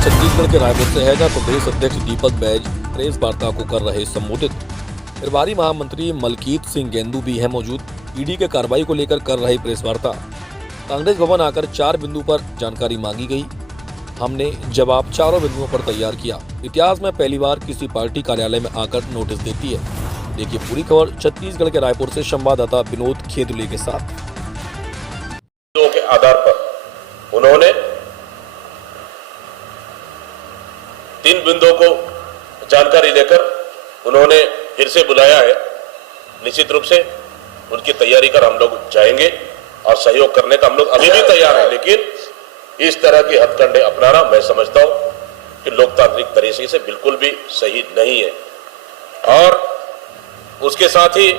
खबर छत्तीसगढ़ के रायपुर से है, जहां प्रदेश अध्यक्ष दीपक बैज प्रेस वार्ता को कर रहे संबोधित। प्रभारी महामंत्री मलकीत सिंह गेंदू भी है मौजूद। ईडी के कार्रवाई को लेकर कर रहे प्रेस वार्ता। कांग्रेस भवन आकर 4 बिंदु पर जानकारी मांगी गई। हमने जवाब चारों बिंदुओं पर तैयार किया। इतिहास में पहली बार किसी पार्टी कार्यालय में आकर नोटिस देती है। देखिए पूरी खबर छत्तीसगढ़ के रायपुर से संवाददाता विनोद खेतुले के साथ। के आधार पर उन्होंने 3 बिंदुओं को जानकारी लेकर उन्होंने फिर से बुलाया है। निश्चित रूप से उनकी तैयारी कर हम लोग जाएंगे और सहयोग करने का हम लोग अभी भी तैयार हैं, लेकिन इस तरह के हथकंडे अपनाना मैं समझता हूं कि लोकतांत्रिक तरीके से बिल्कुल भी सही नहीं है। और उसके साथ ही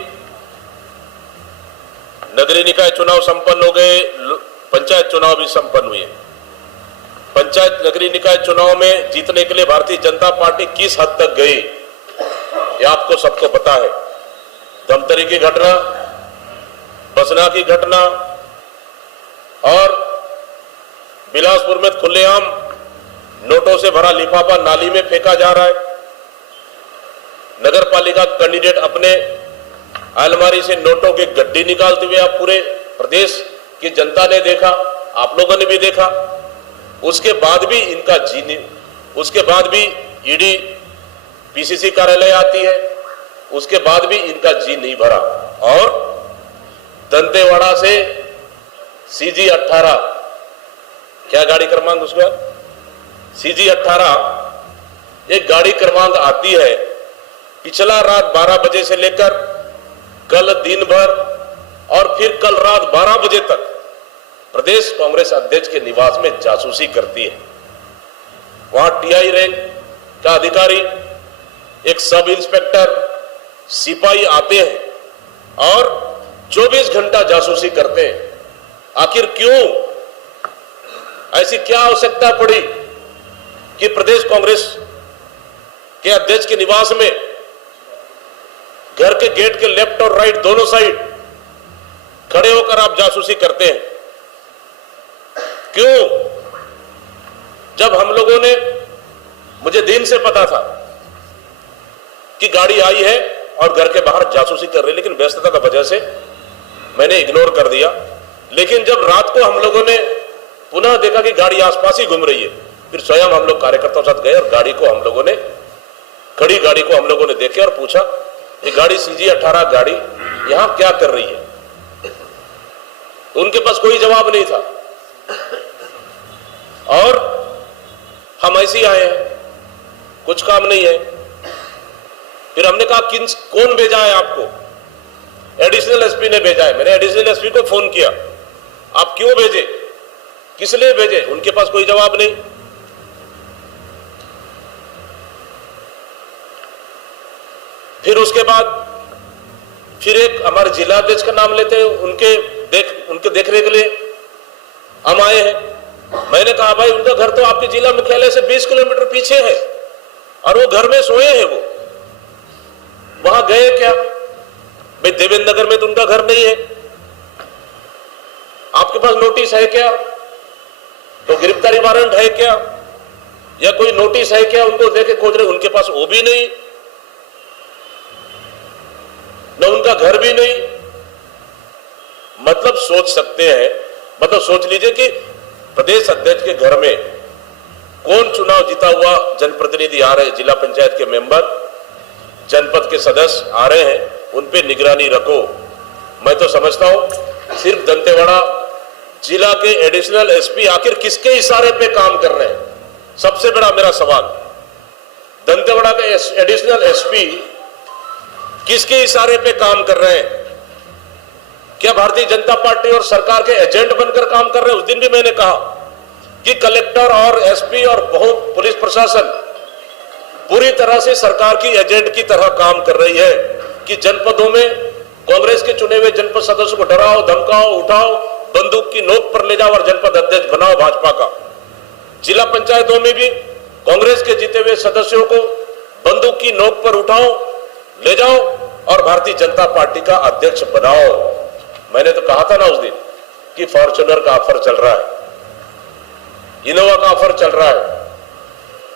नगरीय निकाय चुनाव संपन्न हो गए, पंचायत चुनाव भी संपन्न हुए। पंचायत नगरीय निकाय चुनाव में जीतने के लिए भारतीय जनता पार्टी किस हद तक गई, ये आपको सबको पता है। धमतरी की घटना, बसना की घटना और बिलासपुर में खुलेआम नोटों से भरा लिफाफा नाली में फेंका जा रहा है। नगर पालिका कैंडिडेट अपने अलमारी से नोटों की गड्डी निकालते हुए आप पूरे प्रदेश की जनता ने देखा, आप लोगों ने भी देखा। उसके बाद भी इनका जी नहीं, उसके बाद भी ईडी पीसीसी कार्यालय आती है, उसके बाद भी इनका जी नहीं भरा। और दंतेवाड़ा से सीजी 18, क्या गाड़ी क्रमांक उसका, सीजी 18 एक गाड़ी क्रमांक आती है। पिछला रात 12 बजे से लेकर कल दिन भर और फिर कल रात 12 बजे तक प्रदेश कांग्रेस अध्यक्ष के निवास में जासूसी करती है। वहां टीआई रैंक का अधिकारी, एक सब इंस्पेक्टर, सिपाही आते हैं और 24 घंटा जासूसी करते हैं। आखिर क्यों, ऐसी क्या आवश्यकता पड़ी कि प्रदेश कांग्रेस के अध्यक्ष के निवास में घर के गेट के लेफ्ट और राइट दोनों साइड खड़े होकर आप जासूसी करते हैं? क्यों? जब हम लोगों ने, मुझे दिन से पता था कि गाड़ी आई है और घर के बाहर जासूसी कर रही, लेकिन व्यस्तता की वजह से मैंने इग्नोर कर दिया। लेकिन जब रात को हम लोगों ने पुनः देखा कि गाड़ी आसपास ही घूम रही है, फिर स्वयं हम लोग कार्यकर्ताओं के साथ गए और गाड़ी को हम लोगों ने, खड़ी गाड़ी को हम लोगों ने देखे और पूछा ये गाड़ी सीजी 18 गाड़ी यहां क्या कर रही है? उनके पास कोई जवाब नहीं था। और हम ऐसे ही आए हैं, कुछ काम नहीं है। फिर हमने कहा कौन भेजा है आपको? एडिशनल एसपी ने भेजा है। मैंने एडिशनल एसपी को फोन किया, आप क्यों भेजे, किस लिए भेजे? उनके पास कोई जवाब नहीं। फिर उसके बाद फिर एक हमारे जिला अध्यक्ष का नाम लेते हैं, उनके देखने के लिए हम आए हैं। मैंने कहा भाई उनका घर तो आपके जिला मुख्यालय से 20 किलोमीटर पीछे है और वो घर में सोए हैं, वो वहां गए क्या? भाई देवेंद्र नगर में तो उनका घर नहीं है, आपके पास नोटिस है क्या? तो गिरफ्तारी वारंट है क्या, या कोई नोटिस है क्या? उनको देखे खोज रहे, उनके पास वो भी नहीं, न उनका घर भी नहीं। मतलब सोच सकते हैं, मतलब सोच लीजिए कि प्रदेश अध्यक्ष के घर में कौन चुनाव जीता हुआ जनप्रतिनिधि आ रहे हैं, जिला पंचायत के मेंबर, जनपद के सदस्य आ रहे हैं, उन पे निगरानी रखो। मैं तो समझता हूं सिर्फ दंतेवाड़ा जिला के एडिशनल एसपी आखिर किसके इशारे पे काम कर रहे हैं? सबसे बड़ा मेरा सवाल, दंतेवाड़ा के एडिशनल एसपी किसके इशारे पे काम कर रहे हैं? क्या भारतीय जनता पार्टी और सरकार के एजेंट बनकर काम कर रहे हैं? उस दिन भी मैंने कहा कि कलेक्टर और एसपी और बहुत पुलिस प्रशासन पूरी तरह से सरकार की एजेंट की तरह काम कर रही है कि जनपदों में कांग्रेस के चुने हुए जनपद सदस्यों को डराओ, धमकाओ, उठाओ, बंदूक की नोक पर ले जाओ और जनपद अध्यक्ष बनाओ भाजपा का। जिला पंचायतों में भी कांग्रेस के जीते हुए सदस्यों को बंदूक की नोक पर उठाओ, ले जाओ और भारतीय जनता पार्टी का अध्यक्ष बनाओ। मैंने तो कहा था ना उस दिन कि फॉर्च्यूनर का ऑफर चल रहा है, इनोवा का ऑफर चल रहा है,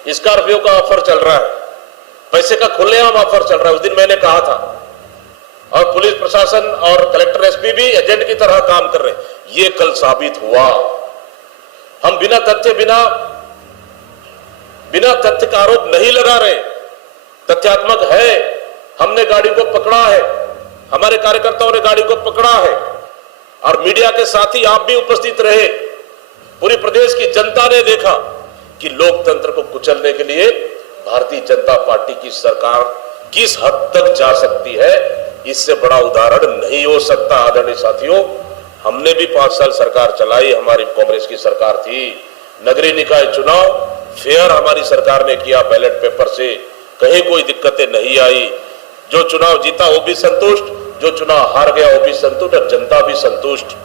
स्कॉर्पियो का ऑफर चल रहा है, पैसे का खुलेआम ऑफर चल रहा है। उस दिन मैंने कहा था, और पुलिस प्रशासन और कलेक्टर एसपी भी एजेंट की तरह काम कर रहे हैं। ये कल साबित हुआ। हम बिना तथ्य का आरोप नहीं लगा रहे, तथ्यात्मक है। हमने गाड़ी को पकड़ा है, हमारे कार्यकर्ताओं ने गाड़ी को पकड़ा है, और मीडिया के साथ ही आप भी उपस्थित रहे। पूरी प्रदेश की जनता ने देखा कि लोकतंत्र को कुचलने के लिए भारतीय जनता पार्टी की सरकार किस हद तक जा सकती है। इससे बड़ा उदाहरण नहीं हो सकता। आदरणीय साथियों, हमने भी 5 साल सरकार चलाई, हमारी कांग्रेस की सरकार थी। नगरीय निकाय चुनाव फेयर हमारी सरकार ने किया, बैलेट पेपर से कहीं कोई दिक्कतें नहीं आई। जो चुनाव जीता वो भी संतुष्ट, जो चुनाव हार गया वो भी संतुष्ट, और जनता भी संतुष्ट।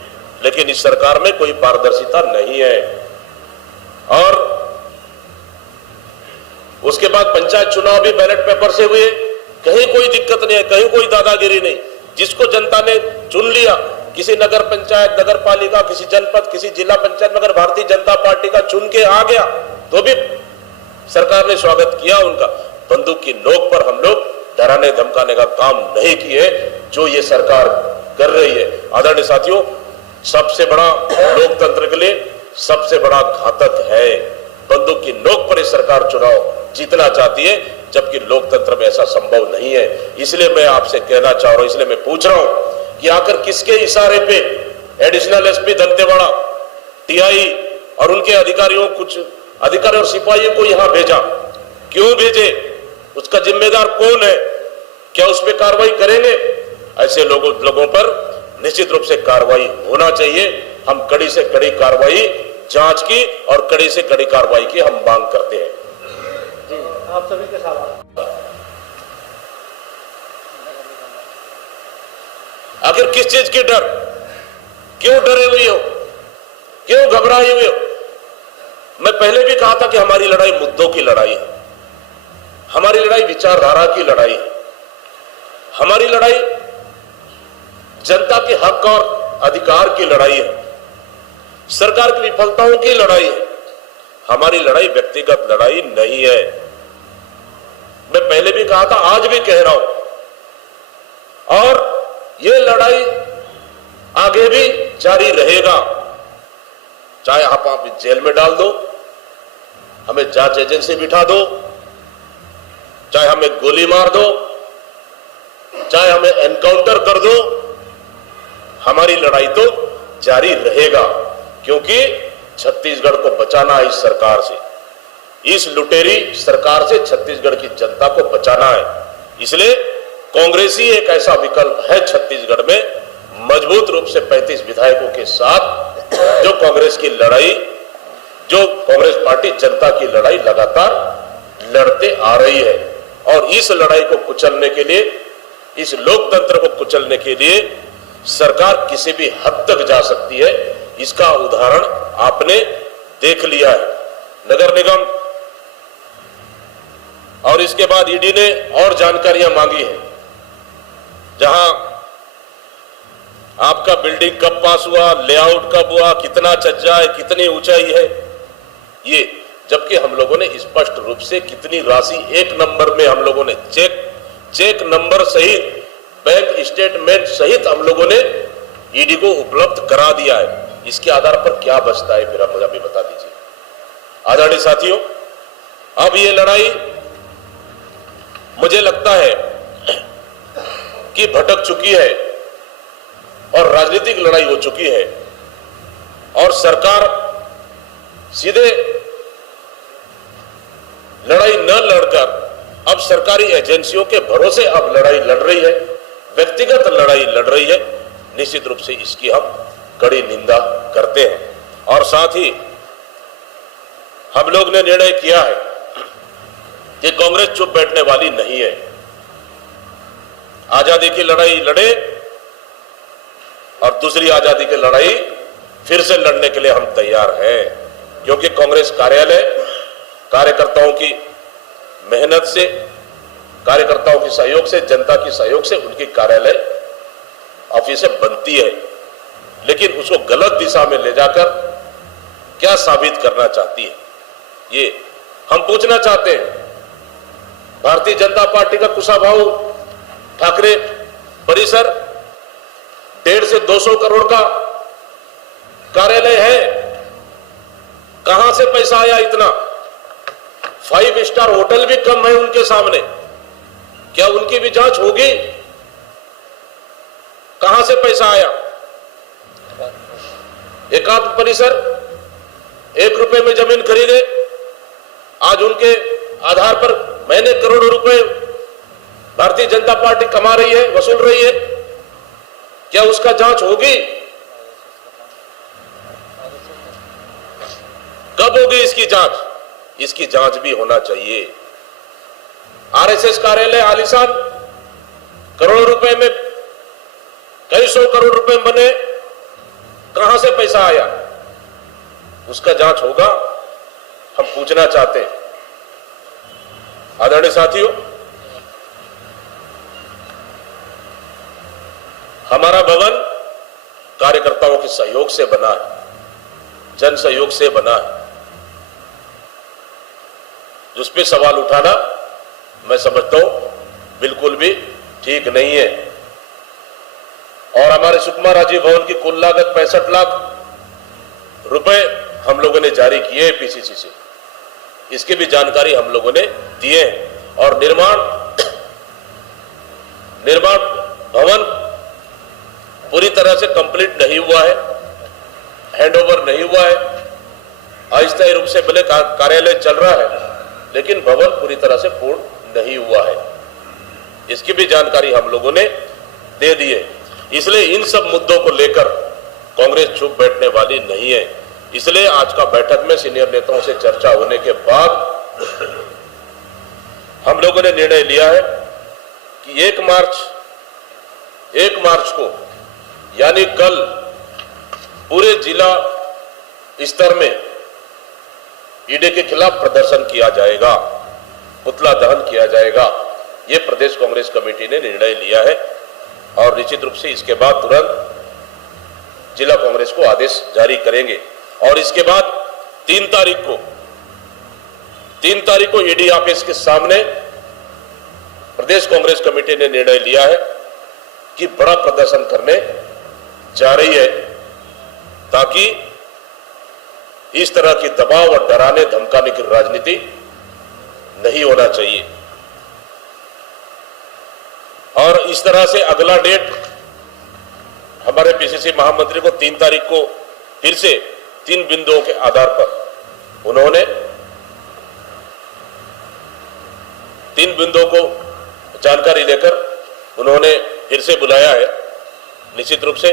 लेकिन इस सरकार में कोई पारदर्शिता नहीं है। और उसके बाद पंचायत चुनाव भी बैलेट पेपर से हुए, कहीं कोई दिक्कत नहीं है, कहीं कोई दादागिरी नहीं। जिसको जनता ने चुन लिया, किसी नगर पंचायत, नगर पालिका, किसी जनपद, किसी जिला पंचायत में अगर भारतीय जनता पार्टी का चुन के आ गया तो भी सरकार ने स्वागत किया उनका। बंदूक की नोक पर हम लोग डराने धमकाने का काम नहीं किए, जो ये सरकार कर रही है। आदरणीय साथियों, सबसे बड़ा लोकतंत्र के लिए सबसे बड़ा घातक है। बंदूक की नोक पर ये सरकार चुनाव जीतना चाहती है, जबकि लोकतंत्र में ऐसा संभव नहीं है। इसलिए मैं आपसे कहना चाह रहा हूं, इसलिए मैं पूछ रहा हूं कि आखिर किसके इशारे पे एडिशनल एसपी दंतेवाड़ा, टीआई और उनके अधिकारियों, कुछ अधिकारी और सिपाहियों को यहां भेजा? क्यों भेजे? उसका जिम्मेदार कौन है? क्या उस पर कार्रवाई करेंगे? ऐसे लोगों पर निश्चित रूप से कार्रवाई होना चाहिए। हम कड़ी से कड़ी कार्रवाई, जांच की और कड़ी से कड़ी कार्रवाई की हम मांग करते हैं। जी, आप सभी के साथ आखिर किस चीज की डर? क्यों डरे हुए हो? क्यों घबराए हुए हो? मैं पहले भी कहा था कि हमारी लड़ाई मुद्दों की लड़ाई है, हमारी लड़ाई विचारधारा की लड़ाई है, हमारी लड़ाई जनता के हक और अधिकार की लड़ाई है, सरकार की विफलताओं की लड़ाई है। हमारी लड़ाई व्यक्तिगत लड़ाई नहीं है। मैं पहले भी कहा था, आज भी कह रहा हूं, और यह लड़ाई आगे भी जारी रहेगा। चाहे आप जेल में डाल दो, हमें जांच एजेंसी बिठा दो, चाहे हमें गोली मार दो, चाहे हमें एनकाउंटर कर दो, हमारी लड़ाई तो जारी रहेगा। क्योंकि छत्तीसगढ़ को बचाना है इस सरकार से, इस लुटेरी सरकार से छत्तीसगढ़ की जनता को बचाना है। इसलिए कांग्रेस ही एक ऐसा विकल्प है छत्तीसगढ़ में, मजबूत रूप से 35 विधायकों के साथ, जो कांग्रेस की लड़ाई, जो कांग्रेस पार्टी जनता की लड़ाई लगातार लड़ते आ रही है। और इस लड़ाई को कुचलने के लिए, इस लोकतंत्र को कुचलने के लिए सरकार किसी भी हद तक जा सकती है। इसका उदाहरण आपने देख लिया है। नगर निगम और इसके बाद ईडी ने और जानकारियां मांगी है, जहां आपका बिल्डिंग कब पास हुआ, लेआउट कब हुआ, कितना छज्जा है, कितनी ऊंचाई है, ये, जबकि हम लोगों ने स्पष्ट रूप से कितनी राशि एक नंबर में हम लोगों ने चेक नंबर सहित, बैंक स्टेटमेंट सहित हम लोगों ने ईडी को उपलब्ध करा दिया है। इसके आधार पर क्या बचता है फिर आप मुझे बता दीजिए। आदरणीय साथियों, अब ये लड़ाई मुझे लगता है कि भटक चुकी है और राजनीतिक लड़ाई हो चुकी है, और सरकार सीधे लड़ाई न लड़कर अब सरकारी एजेंसियों के भरोसे अब लड़ाई लड़ रही है, व्यक्तिगत लड़ाई लड़ रही है। निश्चित रूप से इसकी हम कड़ी निंदा करते हैं। और साथ ही हम लोग ने निर्णय किया है कि कांग्रेस चुप बैठने वाली नहीं है। आजादी की लड़ाई लड़े और दूसरी आजादी की लड़ाई फिर से लड़ने के लिए हम तैयार हैं, क्योंकि कांग्रेस कार्यालय कार्यकर्ताओं की मेहनत से, कार्यकर्ताओं के सहयोग से, जनता के सहयोग से उनकी कार्यालय ऑफिसें बनती है। लेकिन उसको गलत दिशा में ले जाकर क्या साबित करना चाहती है, ये हम पूछना चाहते हैं, भारतीय जनता पार्टी का कुशाभाऊ ठाकरे परिसर 150 से 200 करोड़ का कार्यालय है, कहां से पैसा आया इतना? 5 स्टार होटल भी कम है उनके सामने, क्या उनकी भी जांच होगी? कहां से पैसा आया? एकात्म परिसर 1 रुपए में जमीन खरीदे, आज उनके आधार पर महीने करोड़ों रुपए भारतीय जनता पार्टी कमा रही है, वसूल रही है, क्या उसका जांच होगी? कब होगी इसकी जांच? इसकी जांच भी होना चाहिए। आरएसएस कार्यालय आलीशान करोड़ों रुपए में, कई 100 करोड़ रुपए बने, कहां से पैसा आया? उसका जांच होगा, हम पूछना चाहते हैं। आदरणीय साथियों, हमारा भवन कार्यकर्ताओं के सहयोग से बना है, जन सहयोग से बना है। जिस पे सवाल उठाना मैं समझता हूं बिल्कुल भी ठीक नहीं है। और हमारे सुकमा राजीव भवन की कुल लागत 65 लाख रुपए हम लोगों ने जारी किए हैं पीसीसी से, इसकी भी जानकारी हम लोगों ने दिए हैं। और निर्माण भवन पूरी तरह से कंप्लीट नहीं हुआ है, हैंडओवर नहीं हुआ है, अस्थायी रूप से भले कार्यालय चल रहा है, लेकिन भवन पूरी तरह से पूर्ण नहीं हुआ है, इसकी भी जानकारी हम लोगों ने दे दी है। इसलिए इन सब मुद्दों को लेकर कांग्रेस चुप बैठने वाली नहीं है। इसलिए आज का बैठक में सीनियर नेताओं से चर्चा होने के बाद हम लोगों ने निर्णय लिया है कि 1 मार्च को यानी कल पूरे जिला स्तर में ईडी के खिलाफ प्रदर्शन किया जाएगा, पुतला दहन किया जाएगा। ये प्रदेश कांग्रेस कमेटी ने निर्णय लिया है और निश्चित रूप से इसके बाद तुरंत जिला कांग्रेस को आदेश जारी करेंगे। और इसके बाद 3 तारीख को ईडी ऑफिस के सामने प्रदेश कांग्रेस कमेटी ने निर्णय लिया है कि बड़ा प्रदर्शन करने जा रही है, ताकि इस तरह की दबाव और डराने धमकाने की राजनीति नहीं होना चाहिए। और इस तरह से अगला डेट हमारे पीसीसी महामंत्री को 3 तारीख को फिर से 3 बिंदुओं के आधार पर उन्होंने 3 बिंदुओं को जानकारी लेकर उन्होंने फिर से बुलाया है। निश्चित रूप से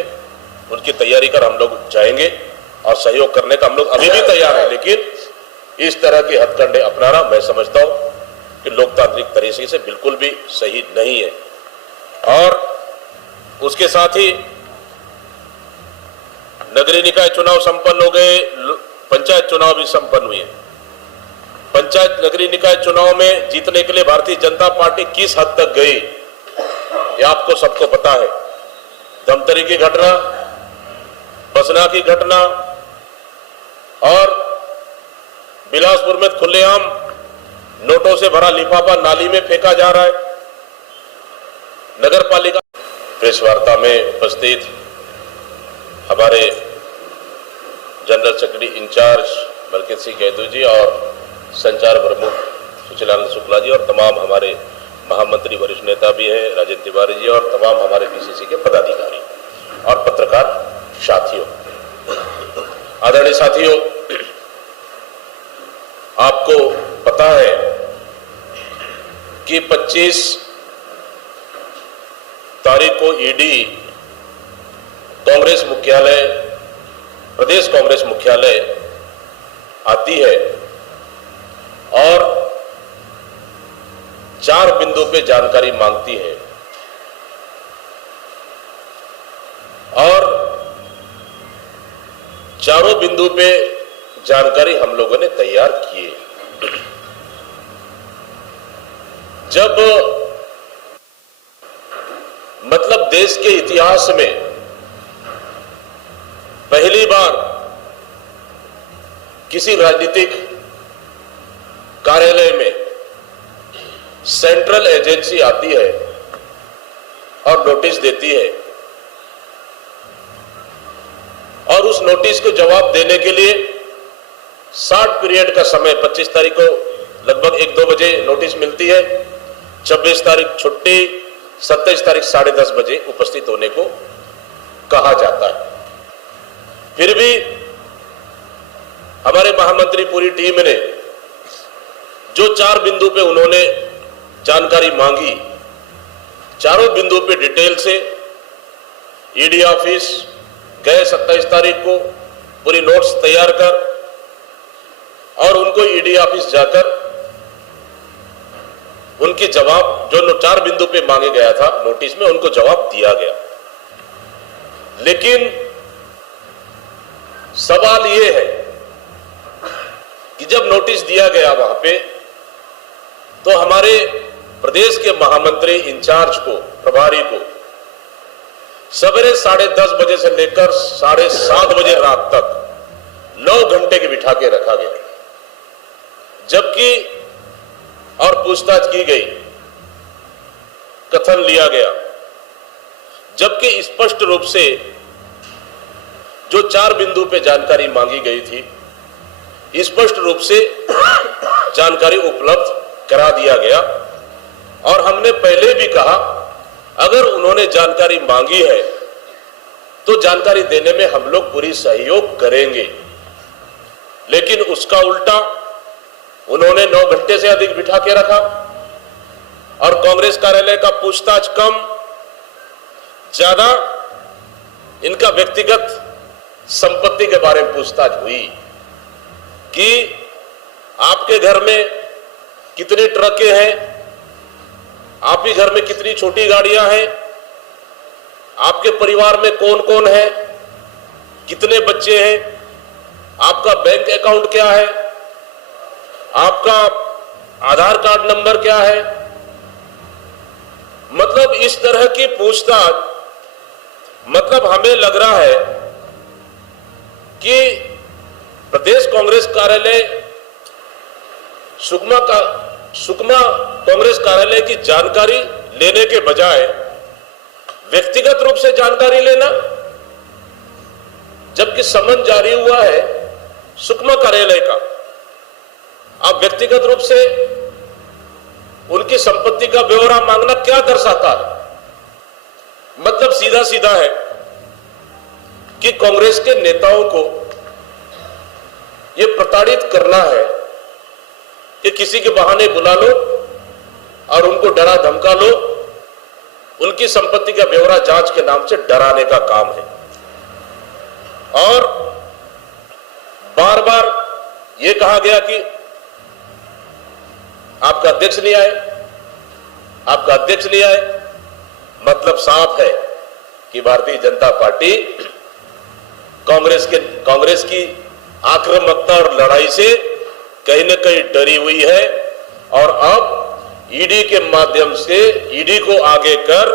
उनकी तैयारी कर हम लोग जाएंगे और सहयोग करने का हम लोग अभी भी तैयार हैं, लेकिन इस तरह के हथकंडे अपनाना मैं समझता हूं कि लोकतांत्रिक तरीके से बिल्कुल भी सही नहीं है। और उसके साथ ही नगरीय निकाय चुनाव संपन्न हो गए, पंचायत चुनाव भी संपन्न हुए। पंचायत नगरीय निकाय चुनाव में जीतने के लिए भारतीय जनता पार्टी किस हद तक गई, ये आपको सबको पता है। धमतरी की घटना, बसना की घटना और बिलासपुर में खुलेआम नोटों से भरा लिफाफा नाली में फेंका जा रहा है। नगर पालिका प्रेस वार्ता में उपस्थित हमारे general secretary incharge Malkit Singh Gaindu ji और संचार प्रमुख सुशीलानंद शुक्ला जी और तमाम हमारे महामंत्री वरिष्ठ नेता भी हैं, राजेंद्र तिवारी जी, और तमाम हमारे पीसीसी के पदाधिकारी और पत्रकार साथियों, आदरणीय साथियों, आपको पता है कि 25 तारीख को ईडी कांग्रेस मुख्यालय, प्रदेश कांग्रेस मुख्यालय आती है और 4 बिंदु पे जानकारी मांगती है। और चारों बिंदु पे जानकारी हम लोगों ने तैयार किए। जब मतलब देश के इतिहास में पहली बार किसी राजनीतिक कार्यालय में सेंट्रल एजेंसी आती है और नोटिस देती है, और उस नोटिस को जवाब देने के लिए 60 पीरियड का समय, 25 तारीख को लगभग 1-2 बजे नोटिस मिलती है, 26 तारीख छुट्टी, 27 तारीख 10:30 बजे उपस्थित होने को कहा जाता है। फिर भी हमारे महामंत्री पूरी टीम ने जो 4 बिंदु पे उन्होंने जानकारी मांगी, चारों बिंदु पे डिटेल से ईडी ऑफिस गए 27 तारीख को, पूरी नोट्स तैयार कर और उनको ईडी ऑफिस जाकर उनके जवाब जो 4 बिंदु पे मांगे गया था नोटिस में, उनको जवाब दिया गया। लेकिन सवाल यह है कि जब नोटिस दिया गया वहां पे, तो हमारे प्रदेश के महामंत्री इंचार्ज को, प्रभारी को सवेरे 10:30 बजे से लेकर 7:30 बजे रात तक 9 घंटे के बिठा के रखा गया, जबकि और पूछताछ की गई, कथन लिया गया, जबकि स्पष्ट रूप से जो 4 बिंदु पे जानकारी मांगी गई थी, स्पष्ट रूप से जानकारी उपलब्ध करा दिया गया। और हमने पहले भी कहा, अगर उन्होंने जानकारी मांगी है तो जानकारी देने में हम लोग पूरी सहयोग करेंगे, लेकिन उसका उल्टा उन्होंने 9 घंटे से अधिक बिठा के रखा और कांग्रेस कार्यालय का पूछताछ कम, ज्यादा इनका व्यक्तिगत संपत्ति के बारे में पूछताछ हुई कि आपके घर में कितने ट्रकें हैं, आपके घर में कितनी छोटी गाड़ियां हैं, आपके परिवार में कौन कौन है, कितने बच्चे हैं, आपका बैंक अकाउंट क्या है, आपका आधार कार्ड नंबर क्या है। मतलब इस तरह की पूछताछ, मतलब हमें लग रहा है कि प्रदेश कांग्रेस कार्यालय सुकमा कांग्रेस कार्यालय की जानकारी लेने के बजाय व्यक्तिगत रूप से जानकारी लेना, जबकि समन जारी हुआ है सुकमा कार्यालय का, आप व्यक्तिगत रूप से उनकी संपत्ति का ब्यौरा मांगना क्या दर्शाता है? मतलब सीधा सीधा है कि कांग्रेस के नेताओं को यह प्रताड़ित करना है कि किसी के बहाने बुला लो और उनको डरा धमका लो, उनकी संपत्ति का ब्यौरा जांच के नाम से डराने का काम है। और बार बार यह कहा गया कि आपका अध्यक्ष नहीं आए, आपका अध्यक्ष नहीं आए। मतलब साफ है कि भारतीय जनता पार्टी कांग्रेस की आक्रामकता और लड़ाई से कहीं न कहीं डरी हुई है, और अब ईडी के माध्यम से ईडी को आगे कर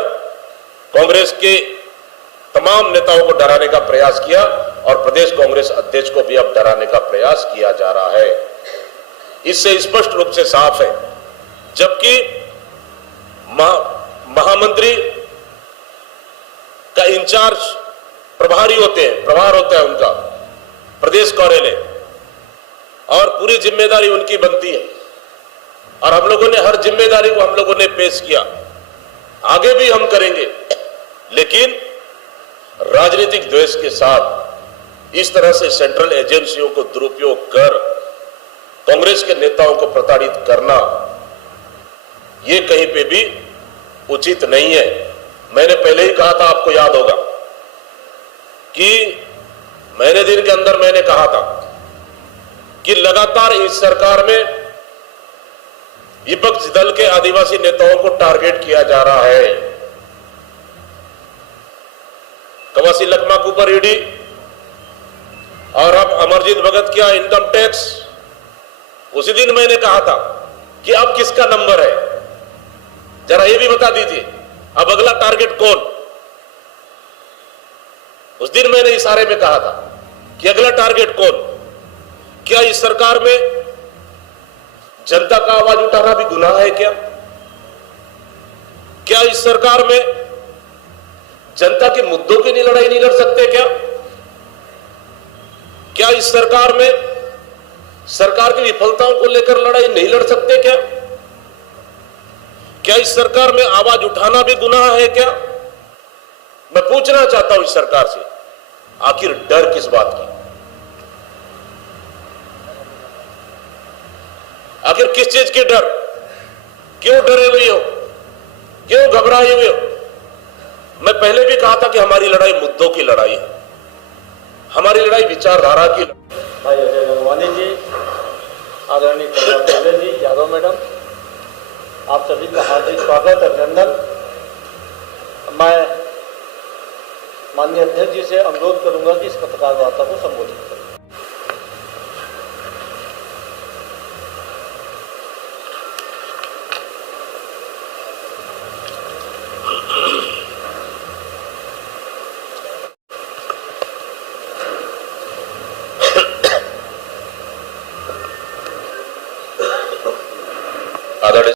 कांग्रेस के तमाम नेताओं को डराने का प्रयास किया और प्रदेश कांग्रेस अध्यक्ष को भी अब डराने का प्रयास किया जा रहा है। इससे स्पष्ट रूप से साफ है, जबकि महामंत्री का इंचार्ज प्रभारी होते हैं, प्रभार होता है उनका प्रदेश कार्यालय, और पूरी जिम्मेदारी उनकी बनती है, और हम लोगों ने हर जिम्मेदारी को हम लोगों ने पेश किया, आगे भी हम करेंगे। लेकिन राजनीतिक द्वेष के साथ इस तरह से सेंट्रल एजेंसियों को दुरुपयोग कर कांग्रेस के नेताओं को प्रताड़ित करना, यह कहीं पे भी उचित नहीं है। मैंने पहले ही कहा था, आपको याद होगा कि महीने दिन के अंदर मैंने कहा था कि लगातार इस सरकार में विपक्ष दल के आदिवासी नेताओं को टारगेट किया जा रहा है। कवासी लखमा के ऊपर ईडी, और अब अमरजीत भगत किया इनकम टैक्स। उसी दिन मैंने कहा था कि अब किसका नंबर है, जरा ये भी बता दीजिए, अब अगला टारगेट कौन। उस दिन मैंने इशारे में कहा था कि अगला टारगेट कौन। क्या इस सरकार में जनता का आवाज उठाना भी गुनाह है क्या? क्या इस सरकार में जनता के मुद्दों की लड़ाई नहीं लड़ सकते क्या? क्या इस सरकार में सरकार की विफलताओं को लेकर लड़ाई नहीं लड़ सकते क्या? क्या इस सरकार में आवाज उठाना भी गुनाह है क्या? मैं पूछना चाहता हूं इस सरकार से, आखिर डर किस बात की? आखिर किस चीज के डर? क्यों डरे हुए हो? क्यों घबराए हुए हो? मैं पहले भी कहा था कि हमारी लड़ाई मुद्दों की लड़ाई है, हमारी लड़ाई विचारधारा की। भाई अजय गंगवानी जी, आदरणीय कमल जी, यादव मैडम, आप सभी का हार्दिक स्वागत, अभिनंदन। मैं माननीय अध्यक्ष जी से अनुरोध करूंगा कि इस पत्रकार वार्ता को संबोधित करें।